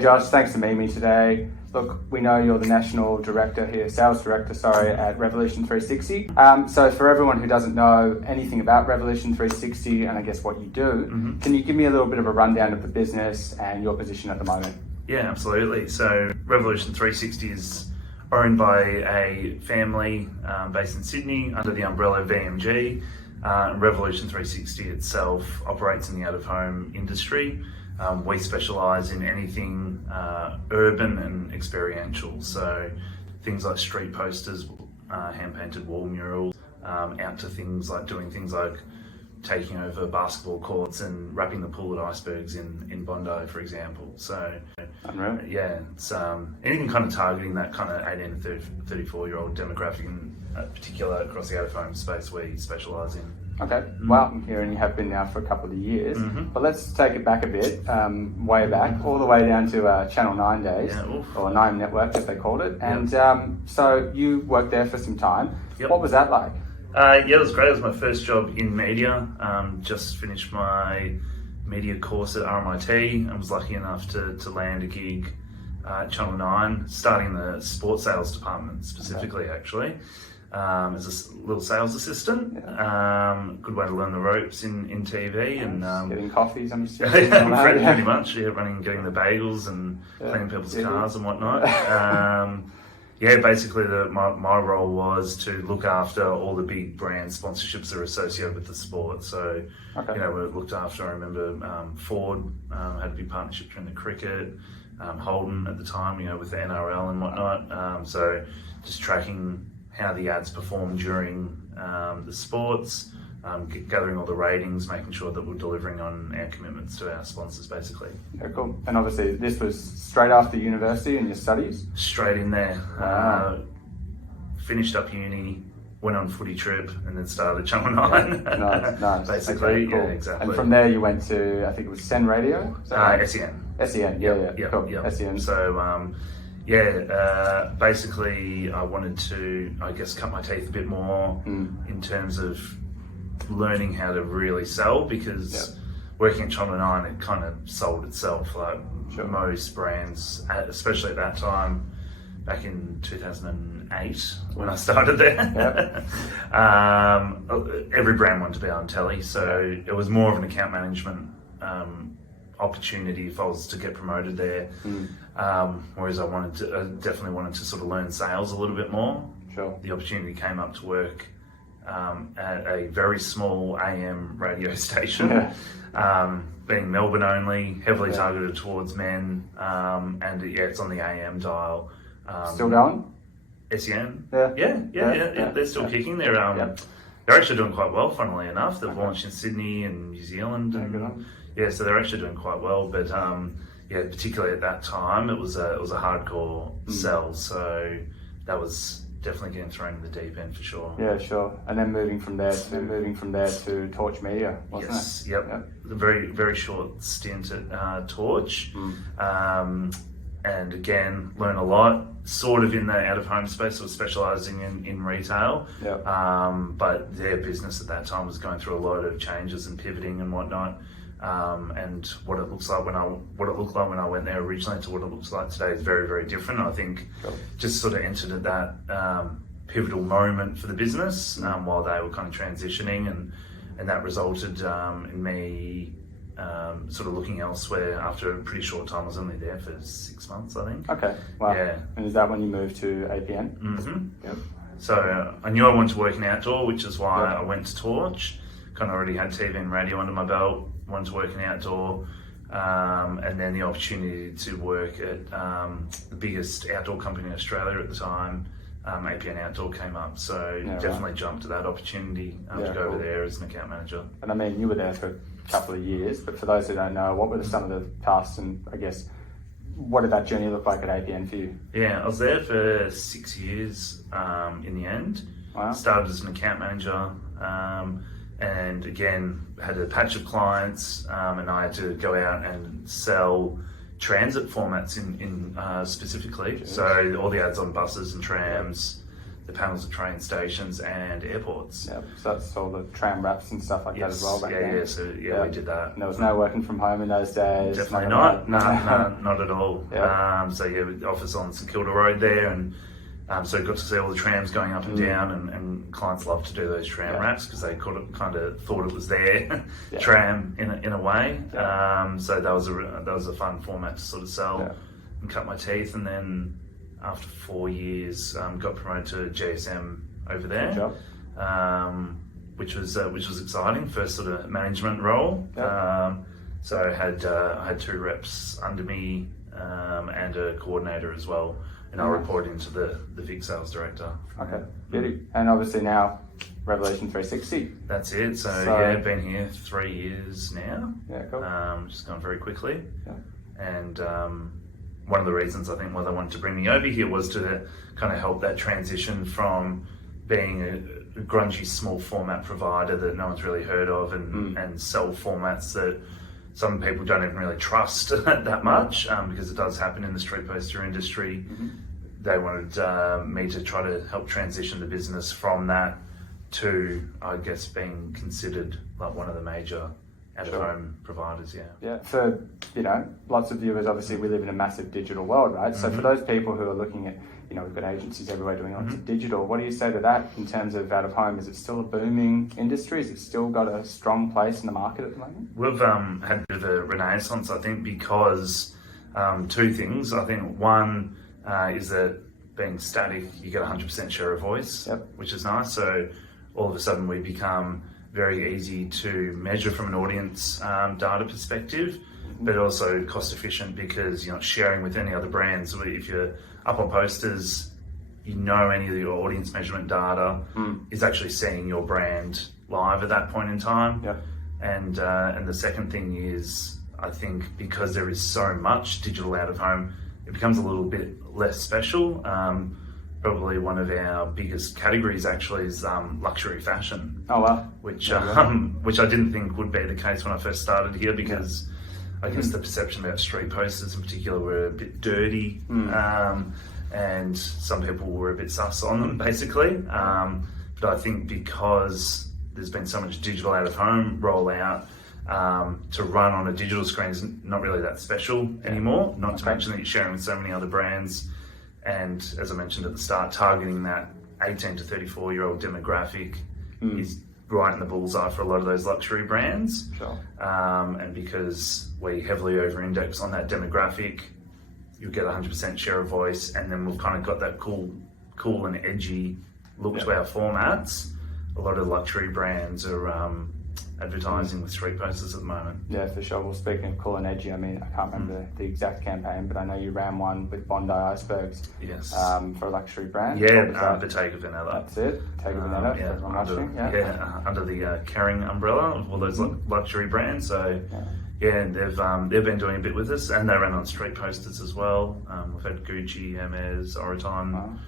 Hey Josh, thanks for meeting me today. Look, we know you're the national director here, sales director, at Revolution360. So for everyone who doesn't know anything about Revolution360 and I guess what you do, can you give me a little bit of a rundown of the business and your position at the moment? Yeah, absolutely. So Revolution360 is owned by a family based in Sydney under the umbrella VMG. Revolution360 itself operates in the out-of-home industry. We specialise in anything urban and experiential, so things like street posters, hand-painted wall murals, out to things like doing things like taking over basketball courts and wrapping the pool at icebergs in Bondi, for example. So yeah, it's anything kind of targeting that kind of 18 to 34-year-old demographic in particular across the out-of-home space we specialise in. Okay, well, I'm here and you have been now for a couple of years, but let's take it back a bit, way back, all the way down to Channel 9 days, or 9 Network as they called it, and so you worked there for some time. What was that like? Yeah, it was great. It was my first job in media. Just finished my media course at RMIT and was lucky enough to land a gig at Channel 9, starting the sports sales department specifically, actually. As a little sales assistant. Good way to learn the ropes in TV and getting coffees, I'm assuming. Pretty much, getting the bagels and cleaning people's cars and whatnot. Basically my role was to look after all the big brand sponsorships that are associated with the sport. So we looked after, I remember Ford had a big partnership during the cricket, Holden at the time, with the NRL and whatnot. So just tracking how the ads perform during the sports, gathering all the ratings, making sure that we're delivering on our commitments to our sponsors, basically. Yeah, cool. And obviously this was straight after university and your studies? Straight in there. Wow. Finished up uni, went on footy trip, and then started Channel 9. Nice. Basically, okay, cool. Yeah, exactly. And from there you went to, I think it was Sen Radio? SEN. SEN, cool. SEN. So, basically I wanted to, I guess, cut my teeth a bit more in terms of learning how to really sell, because working at Channel 9, it kind of sold itself. Like most brands, especially at that time, back in 2008 when I started there, every brand wanted to be on telly, so it was more of an account management opportunity if I was to get promoted there. Whereas I definitely wanted to sort of learn sales a little bit more. The opportunity came up to work at a very small AM radio station, being Melbourne only, heavily targeted towards men, and it's on the AM dial. Still going? SEN? Yeah, they're still kicking. They're actually doing quite well, funnily enough. They've launched in Sydney and New Zealand. So they're actually doing quite well, but particularly at that time, it was a hardcore sell. So that was definitely getting thrown in the deep end for sure. Yeah, sure. And then moving from there to Torch Media, wasn't it? Yep. A very, very short stint at Torch. And again, learn a lot, sort of in the out-of-home space, so specialising in retail. But their business at that time was going through a lot of changes and pivoting and whatnot. And what it looked like when I went there originally to what it looks like today is very, very different. I think just sort of entered at that pivotal moment for the business while they were kind of transitioning, and that resulted in me sort of looking elsewhere after a pretty short time. I was only there for 6 months, I think. Okay, wow. Yeah. And is that when you moved to APN? So I knew I wanted to work in outdoor, which is why I went to Torch. Kind of already had TV and radio under my belt, wanted to work in outdoor, and then the opportunity to work at the biggest outdoor company in Australia at the time, APN Outdoor, came up. So definitely jumped to that opportunity to go over there as an account manager. And I mean, you were there for a couple of years, but for those who don't know, what were some of the tasks and I guess what did that journey look like at APN for you? Yeah, I was there for 6 years in the end. Wow. Started as an account manager. And again, had a patch of clients, and I had to go out and sell transit formats in specifically. So all the ads on buses and trams, the panels at train stations and airports. Yeah, so that's all the tram wraps and stuff like that as well back then. We did that. And there was no working from home in those days. Definitely not. No, not at all. Yeah. Office on St Kilda Road there, and so got to see all the trams going up and down, and clients love to do those tram wraps because they kind of thought it was their tram in a way. So that was a fun format to sort of sell and cut my teeth, and then after 4 years, got promoted to GSM over there, which was exciting. First sort of management role. So I had 2 reps under me and a coordinator as well. And I report into the Vic sales director. Okay, beauty. And obviously now, Revolution360. That's it. So been here 3 years now. Yeah, cool. Just gone very quickly. Yeah. And one of the reasons I think why they wanted to bring me over here was to kind of help that transition from being a grungy small format provider that no one's really heard of and sell formats that some people don't even really trust that much because it does happen in the street poster industry. They wanted me to try to help transition the business from that to, I guess, being considered like one of the major out-of-home providers. Yeah. For lots of viewers, obviously we live in a massive digital world, right? So for those people who are looking at, we've got agencies everywhere doing lots of digital. What do you say to that in terms of out-of-home? Is it still a booming industry? Has it still got a strong place in the market at the moment? We've had a bit of a renaissance, I think, because 2 things. I think one is that being static, you get 100% share of voice, which is nice. So all of a sudden we become very easy to measure from an audience data perspective, but also cost efficient because you're not sharing with any other brands. If you're up on posters, any of your audience measurement data is actually seeing your brand live at that point in time. And the second thing is, I think because there is so much digital out of home, it becomes a little bit less special. Probably one of our biggest categories actually is luxury fashion. Oh wow! Which I didn't think would be the case when I first started here because I guess the perception about street posters in particular were a bit dirty, and some people were a bit sus on them basically. But I think because there's been so much digital out of home rollout, to run on a digital screen is not really that special anymore. Not to mention that you're sharing with so many other brands. And as I mentioned at the start, targeting that 18 to 34-year-old demographic is right in the bullseye for a lot of those luxury brands. And because we heavily over-index on that demographic, you'll get 100% share of voice, and then we've kind of got that cool and edgy look to our formats. A lot of luxury brands are advertising with street posters at the moment. Yeah, for sure. Well, speaking of cool and edgy, I mean, I can't remember the exact campaign, but I know you ran one with Bondi Icebergs for a luxury brand. Bottega Veneta. That's it, Bottega Veneta, for everyone watching. Under the Kering umbrella of all those luxury brands. So they've been doing a bit with us, and they ran on street posters as well. We've had Gucci, Hermes, Oroton,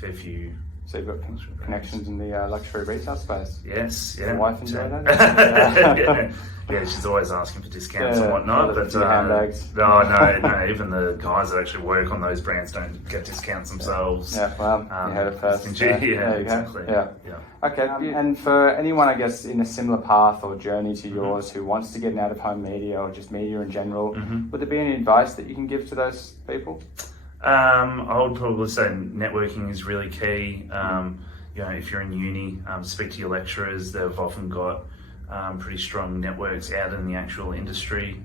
fair few. So you've got connections in the luxury retail space? Yes, Does your wife enjoy that? She's always asking for discounts and whatnot. But handbags. No, even the guys that actually work on those brands don't get discounts themselves. Yeah, well, you heard it first. Exactly. Okay, and for anyone, I guess, in a similar path or journey to yours who wants to get an out-of-home media or just media in general, would there be any advice that you can give to those people? I would probably say networking is really key. If you're in uni, speak to your lecturers. They've often got pretty strong networks out in the actual industry.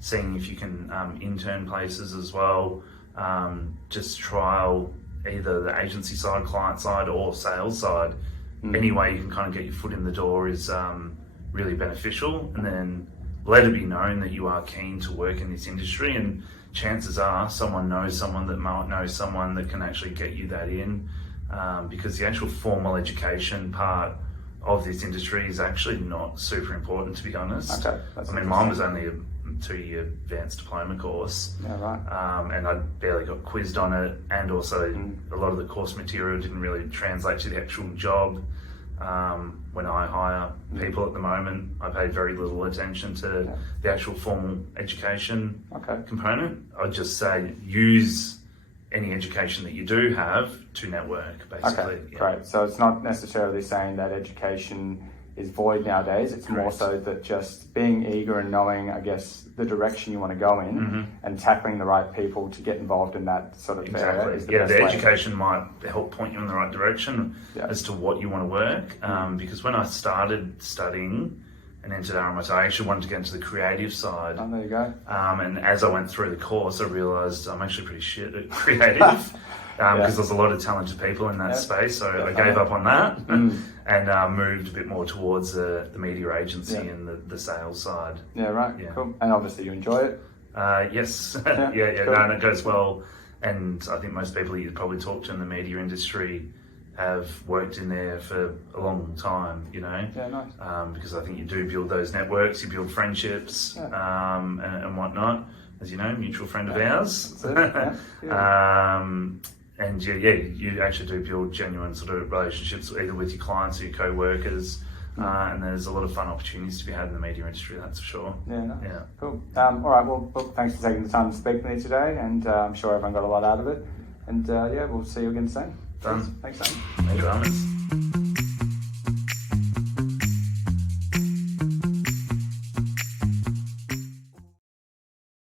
Seeing if you can intern places as well. Just trial either the agency side, client side, or sales side. Any way you can kind of get your foot in the door is really beneficial. And then let it be known that you are keen to work in this industry, and chances are someone knows someone that might know someone that can actually get you that in, because the actual formal education part of this industry is actually not super important, to be honest. Mine was only a 2-year advanced diploma course, and I barely got quizzed on it, and also a lot of the course material didn't really translate to the actual job. When I hire people at the moment, I pay very little attention to the actual formal education component. I'd just say use any education that you do have to network, basically. Okay, great. So it's not necessarily saying that education is void nowadays. It's more so that just being eager and knowing, I guess, the direction you want to go in and tackling the right people to get involved in that sort of area is the best the way. education might help point you in the right direction as to what you want to work. Because when I started studying and entered RMIT, I actually wanted to get into the creative side. Oh, there you go. And as I went through the course, I realised I'm actually pretty shit at creative. Because there's a lot of talented people in that space, so I gave up on that and moved a bit more towards the media agency and the sales side. Yeah, right. Yeah. Cool. And obviously you enjoy it. Yes. Cool. No, and it goes well. And I think most people you'd probably talk to in the media industry have worked in there for a long time, you know. Yeah, nice. Because I think you do build those networks, you build friendships and whatnot. As you know, mutual friend of ours. And you actually do build genuine sort of relationships either with your clients or your co-workers, and there's a lot of fun opportunities to be had in the media industry, that's for sure. Yeah, nice. Yeah. Cool. All right, well, look, thanks for taking the time to speak to me today, and I'm sure everyone got a lot out of it. And we'll see you again soon. Done. Thanks, Sam. Thanks, Thomas.